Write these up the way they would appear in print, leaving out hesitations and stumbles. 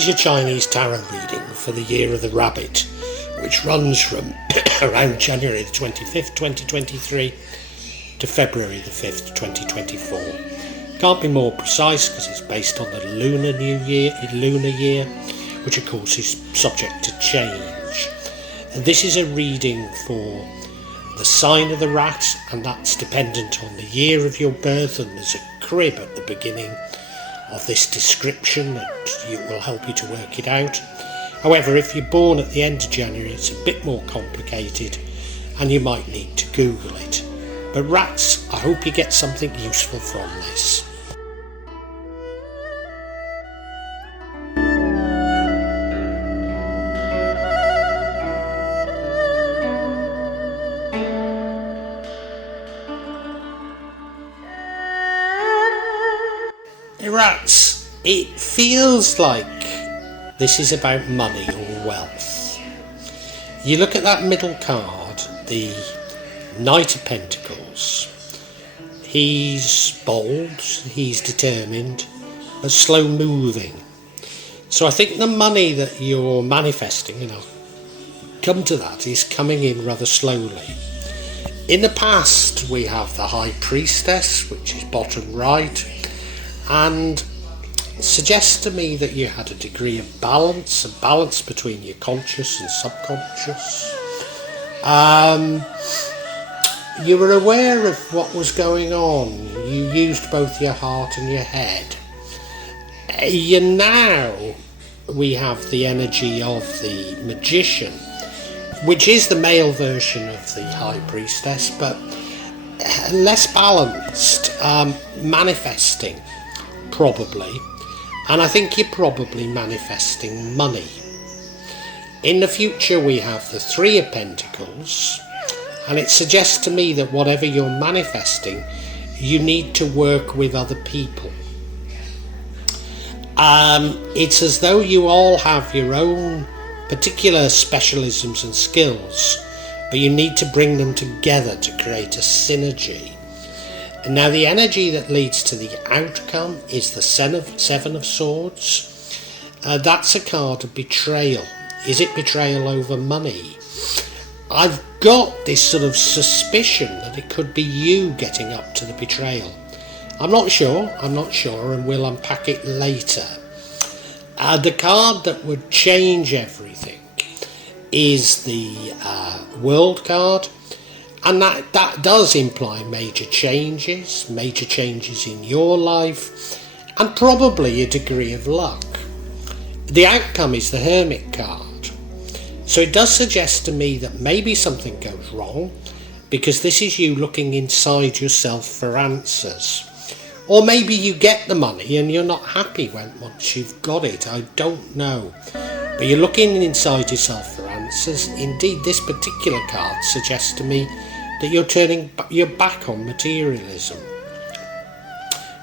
is your Chinese tarot reading for the year of the rabbit, which runs from around January the 25th, 2023 to February the 5th, 2024. Can't be more precise because it's based on the lunar year, which of course is subject to change. And this is a reading for the sign of the rat, and that's dependent on the year of your birth, and there's a crib at the beginning of this description that will help you to work it out. However, if you're born at the end of January, it's a bit more complicated and you might need to Google it. But rats, I hope you get something useful from this. Rats, it feels like this is about money or wealth. You look at that middle card, the Knight of Pentacles. He's bold, he's determined, but slow moving. So I think the money that you're manifesting, and I'll come to that, is coming in rather slowly. In the past, we have the High Priestess, which is bottom right, and suggests to me that you had a degree of balance, a balance between your conscious and subconscious. You were aware of what was going on. You used both your heart and your head. Now we have the energy of the Magician, which is the male version of the High Priestess, but less balanced, manifesting. Probably, and I think you're probably manifesting money. In the future we have the Three of Pentacles, and it suggests to me that whatever you're manifesting, you need to work with other people. It's as though you all have your own particular specialisms and skills, but you need to bring them together to create a synergy. Now the energy that leads to the outcome is the Seven of Swords. That's a card of betrayal. Is it betrayal over money? I've got this sort of suspicion that it could be you getting up to the betrayal. I'm not sure, and we'll unpack it later. The card that would change everything is the World card. And that does imply major changes in your life, and probably a degree of luck. The outcome is the Hermit card. So it does suggest to me that maybe something goes wrong, because this is you looking inside yourself for answers. Or maybe you get the money and you're not happy once you've got it. I don't know. But you're looking inside yourself for answers. Indeed, this particular card suggests to me that you're turning your back on materialism.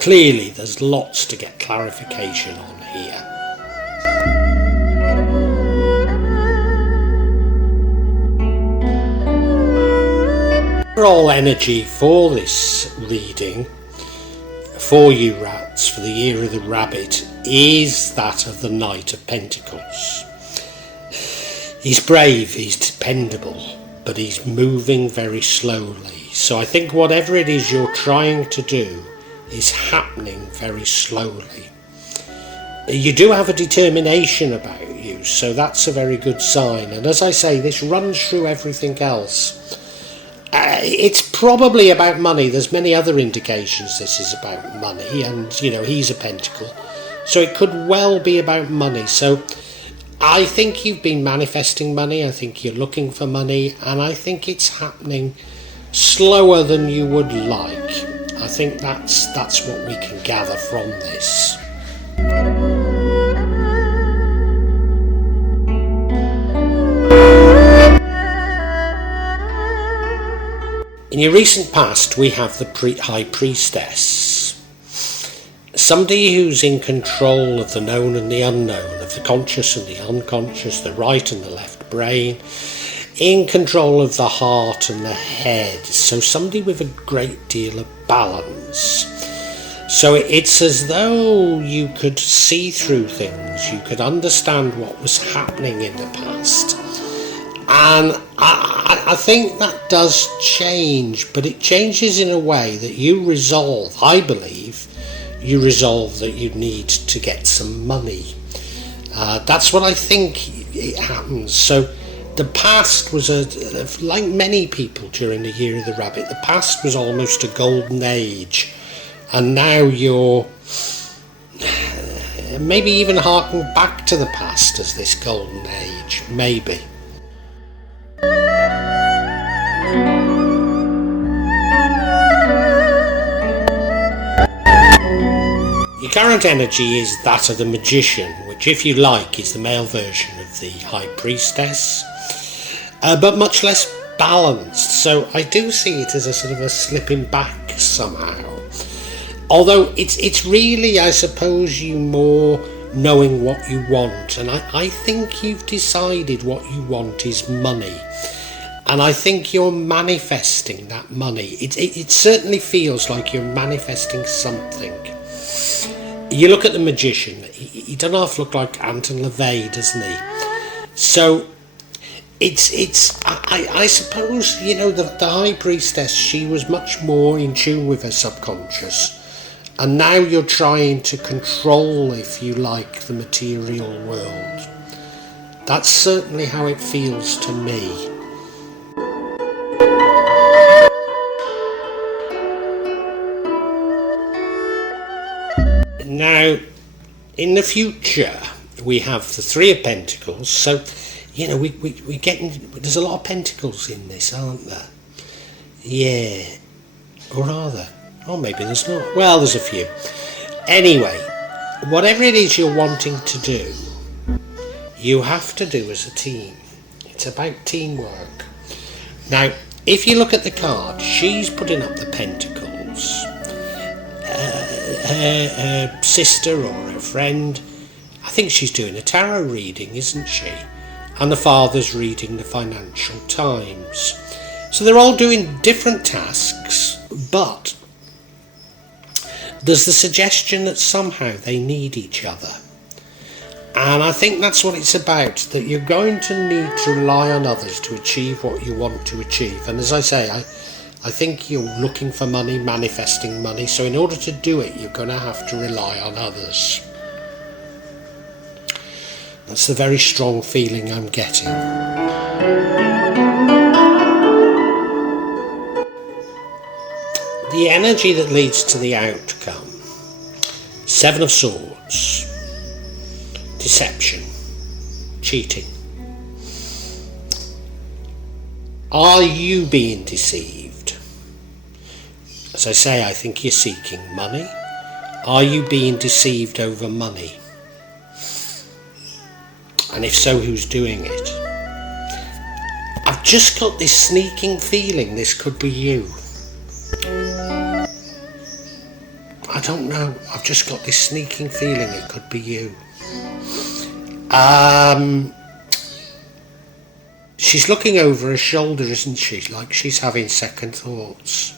Clearly, there's lots to get clarification on here. Overall energy for this reading, for you rats, for the year of the rabbit, is that of the Knight of Pentacles. He's brave, he's dependable, but he's moving very slowly. So I think whatever it is you're trying to do is happening very slowly. You do have a determination about you, so that's a very good sign. And as I say, this runs through everything else. It's probably about money. There's many other indications this is about money, and he's a pentacle, so it could well be about money. So I think you've been manifesting money, I think you're looking for money, and I think it's happening slower than you would like. I think that's what we can gather from this. In your recent past, we have the High Priestess. Somebody who's in control of the known and the unknown, of the conscious and the unconscious, the right and the left brain, in control of the heart and the head. So somebody with a great deal of balance. So it's as though you could see through things, you could understand what was happening in the past. And I think that does change, but it changes in a way that you resolve, I believe, you resolve that you need to get some money. That's what I think it happens. So the past was, like many people during the Year of the Rabbit, the past was almost a golden age. And now you're maybe even harking back to the past as this golden age, maybe. Your current energy is that of the magician, which, if you like, is the male version of the high priestess, but much less balanced. So I do see it as a sort of a slipping back somehow. Although it's really, I suppose, you more knowing what you want. And I think you've decided what you want is money. And I think you're manifesting that money. It certainly feels like you're manifesting something. You look at the magician, he doesn't half look like Anton LaVey, doesn't he? So I suppose, the high priestess, she was much more in tune with her subconscious. And now you're trying to control, if you like, the material world. That's certainly how it feels to me. Now, in the future, we have the Three of Pentacles. So, we're getting, there's a lot of pentacles in this, aren't there? Yeah. Or are there? Oh, maybe there's not. Well, there's a few. Anyway, whatever it is you're wanting to do, you have to do as a team. It's about teamwork. Now, if you look at the card, she's putting up the pentacles. Her sister or her friend, I think she's doing a tarot reading, isn't she? And the father's reading the Financial Times. So they're all doing different tasks, but there's the suggestion that somehow they need each other. And I think that's what it's about, that you're going to need to rely on others to achieve what you want to achieve. And as I say, I think you're looking for money, manifesting money. So in order to do it, you're going to have to rely on others. That's the very strong feeling I'm getting. The energy that leads to the outcome. Seven of Swords. Deception. Cheating. Are you being deceived? As I say, I think you're seeking money. Are you being deceived over money? And if so, who's doing it? I've just got this sneaking feeling this could be you. I don't know. I've just got this sneaking feeling it could be you. She's looking over her shoulder, isn't she? Like she's having second thoughts.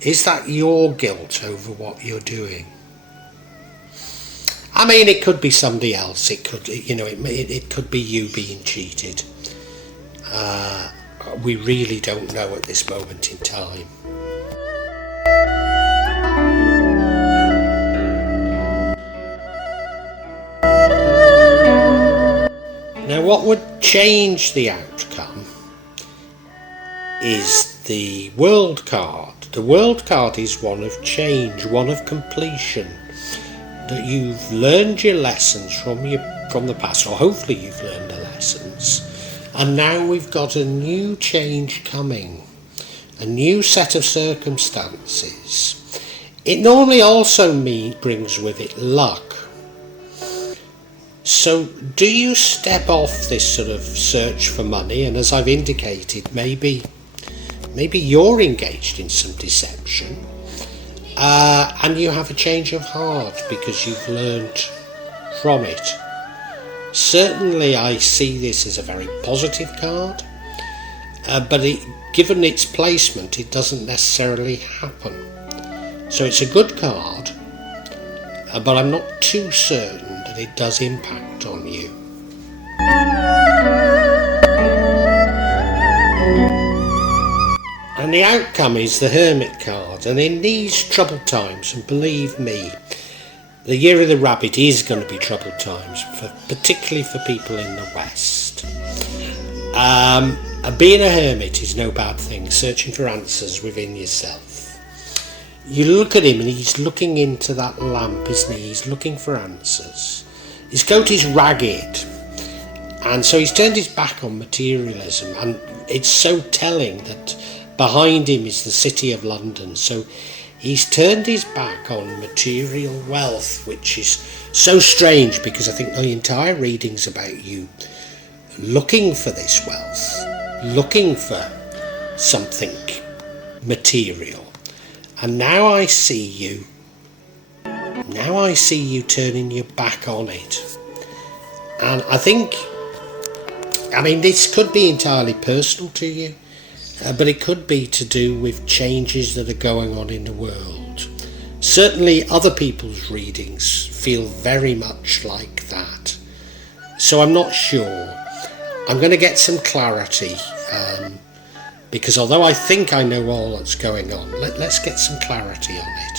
Is that your guilt over what you're doing? I mean, it could be somebody else. It could, it could be you being cheated. We really don't know at this moment in time. Now, what would change the outcome is the World card. The World card is one of change, one of completion. That you've learned your lessons from the past, or hopefully you've learned the lessons, and now we've got a new change coming, a new set of circumstances. It normally also brings with it luck. So do you step off this sort of search for money, and as I've indicated, maybe you're engaged in some deception, and you have a change of heart because you've learned from it. Certainly I see this as a very positive card, but given its placement, it doesn't necessarily happen. So it's a good card, but I'm not too certain that it does impact on you. And the outcome is the Hermit card. And in these troubled times, and believe me, the Year of the Rabbit is going to be troubled times, particularly for people in the West. Being a hermit is no bad thing, searching for answers within yourself. You look at him and he's looking into that lamp, isn't he? He's looking for answers. His coat is ragged, and so he's turned his back on materialism, and it's so telling that behind him is the City of London. So he's turned his back on material wealth, which is so strange because I think the entire reading's about you looking for this wealth, looking for something material. And now I see you turning your back on it. And I think, this could be entirely personal to you, but it could be to do with changes that are going on in the world. Certainly other people's readings feel very much like that. So I'm not sure. I'm going to get some clarity, because although I think I know all that's going on, let's get some clarity on it.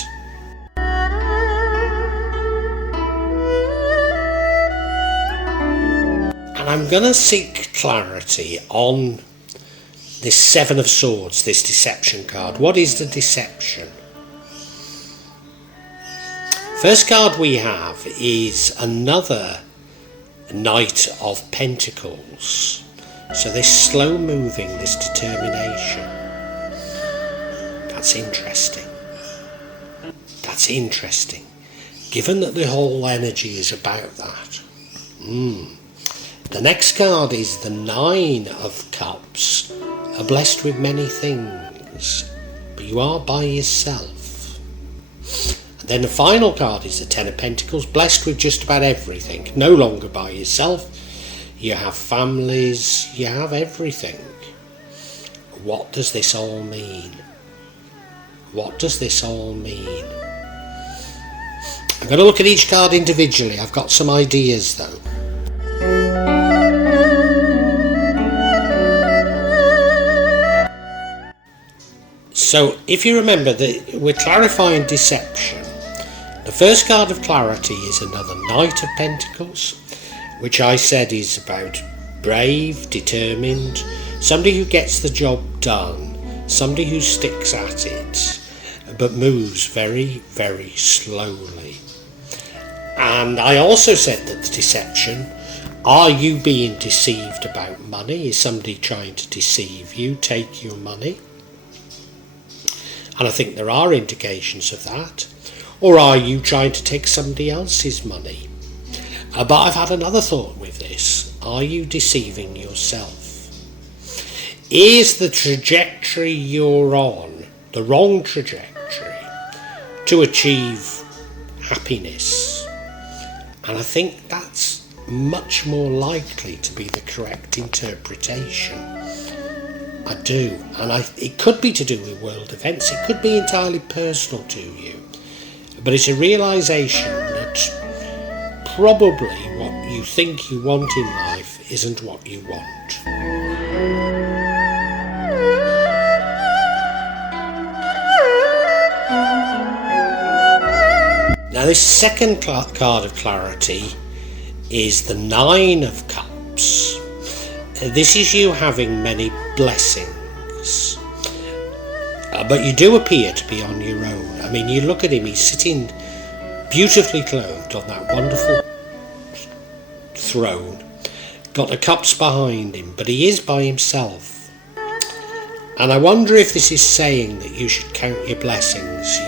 And I'm going to seek clarity on this Seven of Swords, this deception card. What is the deception? First card we have is another Knight of Pentacles. So this slow moving, this determination. That's interesting. That's interesting. Given that the whole energy is about that. The next card is the Nine of Cups. Are blessed with many things, but you are by yourself. And then the final card is the Ten of Pentacles, blessed with just about everything. No longer by yourself. You have families, you have everything. What does this all mean? What does this all mean? I'm going to look at each card individually. I've got some ideas though. So if you remember that we're clarifying deception, the first card of clarity is another Knight of Pentacles, which I said is about brave, determined, somebody who gets the job done, somebody who sticks at it, but moves very, very slowly. And I also said that the deception, are you being deceived about money? Is somebody trying to deceive you, take your money? And I think there are indications of that. Or are you trying to take somebody else's money? But I've had another thought with this. Are you deceiving yourself? Is the trajectory you're on the wrong trajectory to achieve happiness? And I think that's much more likely to be the correct interpretation. I do, and it could be to do with world events, it could be entirely personal to you, but it's a realisation that probably what you think you want in life isn't what you want. Now this second card of clarity is the Nine of Cups. This is you having many blessings, but you do appear to be on your own. You look at him, he's sitting beautifully clothed on that wonderful throne, got the cups behind him, but he is by himself. And I wonder if this is saying that you should count your blessings.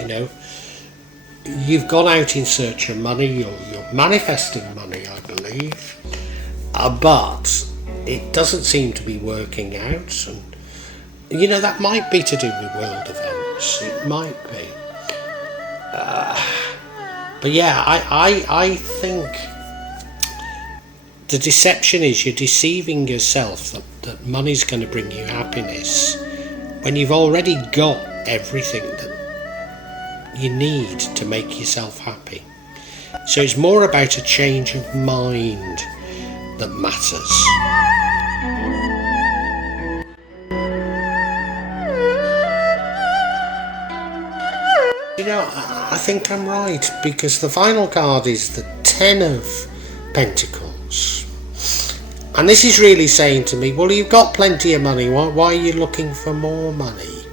You've gone out in search of money, you're manifesting money, I believe, but it doesn't seem to be working out, and that might be to do with world events. It might be, but yeah, I think the deception is you're deceiving yourself that money's going to bring you happiness when you've already got everything that you need to make yourself happy. So it's more about a change of mind that matters. You know, I think I'm right, because the final card is the Ten of Pentacles. And this is really saying to me, well, you've got plenty of money, why are you looking for more money?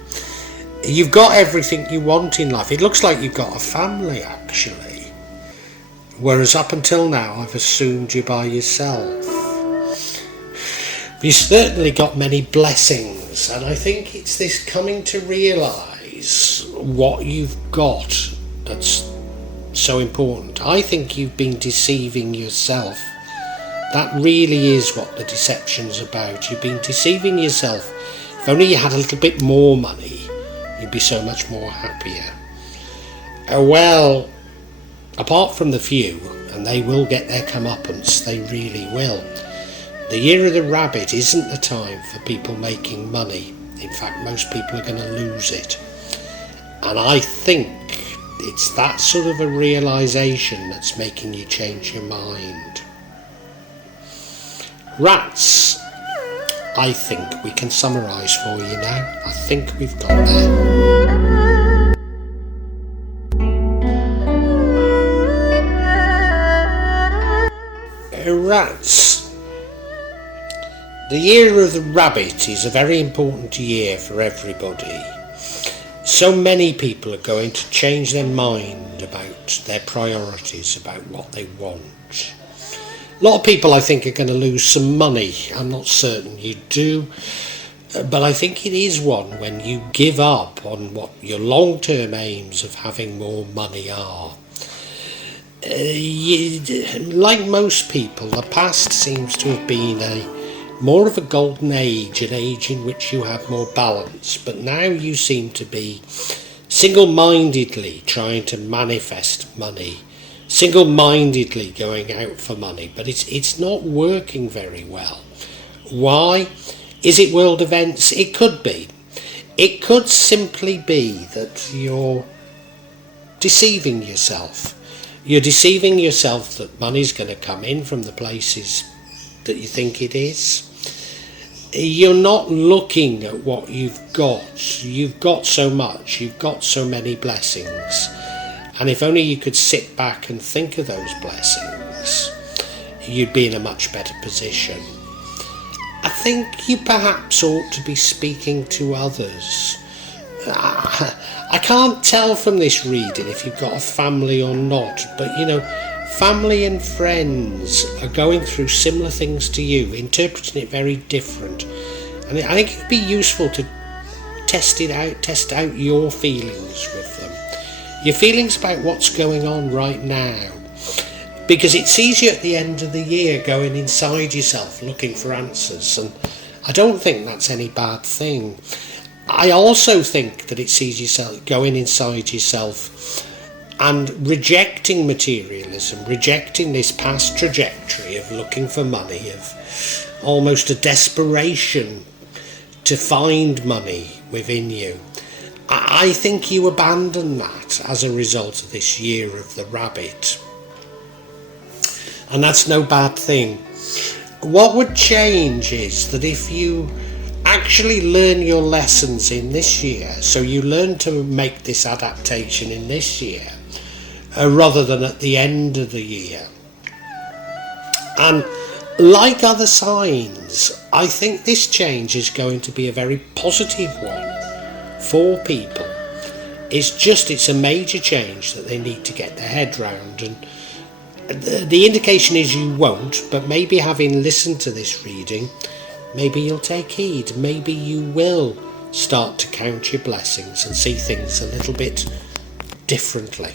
You've got everything you want in life. It looks like you've got a family, actually. Whereas up until now, I've assumed you're by yourself. But you've certainly got many blessings. And I think it's this coming to realise what you've got that's so important. I think you've been deceiving yourself. That really is what the deception's about. You've been deceiving yourself. If only you had a little bit more money, you'd be so much more happier. Well, apart from the few, and they will get their comeuppance, they really will. The year of the rabbit isn't the time for people making money. In fact, most people are going to lose it. And I think it's that sort of a realisation that's making you change your mind. Rats, I think we can summarise for you now. I think we've got there. Rats. The year of the rabbit is a very important year for everybody. So many people are going to change their mind about their priorities, about what they want. A lot of people, I think, are going to lose some money. I'm not certain you do, but I think it is one when you give up on what your long-term aims of having more money are. Like most people, the past seems to have been more of a golden age, an age in which you had more balance, but now you seem to be single-mindedly trying to manifest money, single-mindedly going out for money, but it's not working very well. Why? Is it world events? It could be. It could simply be that you're deceiving yourself. You're deceiving yourself that money's going to come in from the places that you think it is. You're not looking at what you've got. You've got so much. You've got so many blessings. And if only you could sit back and think of those blessings, you'd be in a much better position. I think you perhaps ought to be speaking to others. I can't tell from this reading if you've got a family or not, but you know, family and friends are going through similar things to you, interpreting it very different. And I think it would be useful to test out your feelings with them. Your feelings about what's going on right now. Because it sees you at the end of the year going inside yourself looking for answers, and I don't think that's any bad thing. I also think that it sees yourself going inside yourself and rejecting materialism, rejecting this past trajectory of looking for money, of almost a desperation to find money within you. I think you abandon that as a result of this year of the rabbit. And that's no bad thing. What would change is that if you actually learn your lessons in this year, so you learn to make this adaptation in this year, rather than at the end of the year. And like other signs, I think this change is going to be a very positive one for people. It's a major change that they need to get their head round, and the indication is you won't, but maybe having listened to this reading, maybe you'll take heed. Maybe you will start to count your blessings and see things a little bit differently.